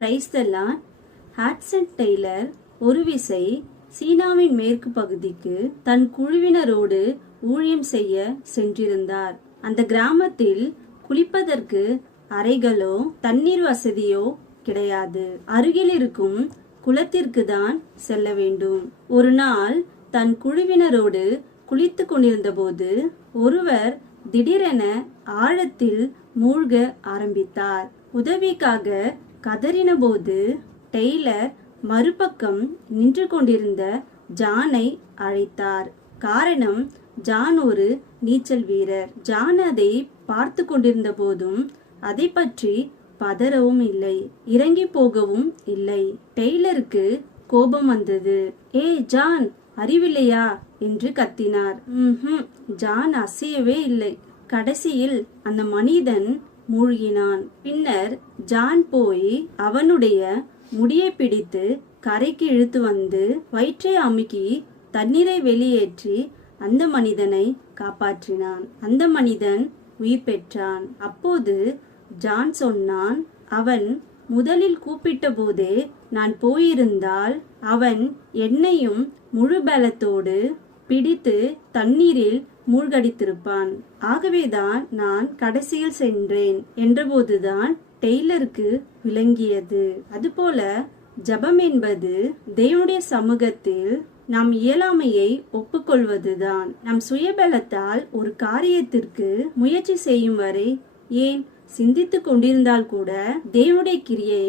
Price the lord. Hudson Taylor ஒரு விசை சீனாவின் மேற்கு பகுதிக்கு தன் குழுவினரோடு ஊழியம் செய்ய சென்றிருந்தார். அந்த கிராமத்தில் குளிப்பதற்கு அறைகளோ தண்ணீர் வசதியோ கிடையாது. அருகில் இருக்கும் குளத்திற்கு தான் செல்ல வேண்டும். ஒரு நாள் தன் குழுவினரோடு குளித்து கொண்டிருந்த போது ஒருவர் திடீரென ஆழத்தில் மூழ்க ஆரம்பித்தார். உதவிக்காக கதறின போது டெய்லர் மறுபக்கம் நின்று கொண்டிருந்த ஜானை அழைத்தார். காரணம், ஜான் ஒரு நீச்சல் வீரர். ஜான் அதை பார்த்து கொண்டிருந்த போதும் அதை பற்றி பதறவும் இல்லை, இறங்கி போகவும் இல்லை. டெய்லருக்கு கோபம் வந்தது. ஏ ஜான், அறிவில்லையா என்று கத்தினார். ஜான் அசையவே இல்லை. கடைசியில் அந்த மனிதன் மூழ்கினான். பின்னர் ஜான் போய் அவனுடைய முடியை பிடித்து கரைக்கு இழுத்து வந்து வயிற்றை அமுக்கி தண்ணீரை வெளியேற்றி அந்த மனிதனை காப்பாற்றினான். அந்த மனிதன் உயிர் பெற்றான். அப்போது ஜான் சொன்னான், அவன் முதலில் கூப்பிட்ட போதே நான் போயிருந்தால் அவன் என்னையும் முழு பலத்தோடு பிடித்து தண்ணீரில் மூழ்கடித்திருப்பான். ஆகவேதான் நான் கடைசியில் சென்றேன் என்றபோதுதான் டெய்லருக்கு விளங்கியது. அதுபோல ஜெபம் என்பது தேவனுடைய சமூகத்தில் நாம் இயலாமையை ஒப்புக்கொள்வதுதான். நம் சுயபலத்தால் ஒரு காரியத்திற்கு முயற்சி செய்யும் வரை, ஏன் சிந்தித்து கொண்டிருந்தால் கூட தேவனுடைய கிரியை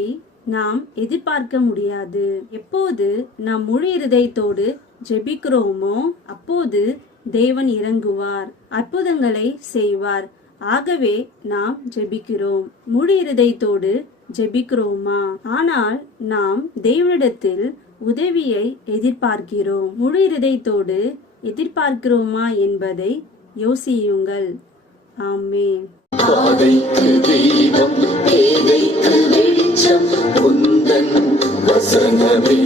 நாம் எதிர்பார்க்க முடியாது. எப்போது நாம் முழு இருதயத்தோடு ஜெபிக்கிறோமோ அப்போது தேவன் இறங்குவார், அற்புதங்களை செய்வார். ஆகவே நாம் ஜெபிக்கிறோம். முழு இருதயத்தோடு ஜெபிக்கிறோமா? ஆனால் நாம் தேவனிடத்தில் உதவியை எதிர்பார்க்கிறோம். முழு இருதயத்தோடு எதிர்பார்க்கிறோமா என்பதை யோசியுங்கள். ஆமென். பாதைக்கு தெய்வம், பேதைக்கு வெளிச்சம், உந்தன் வசனமே.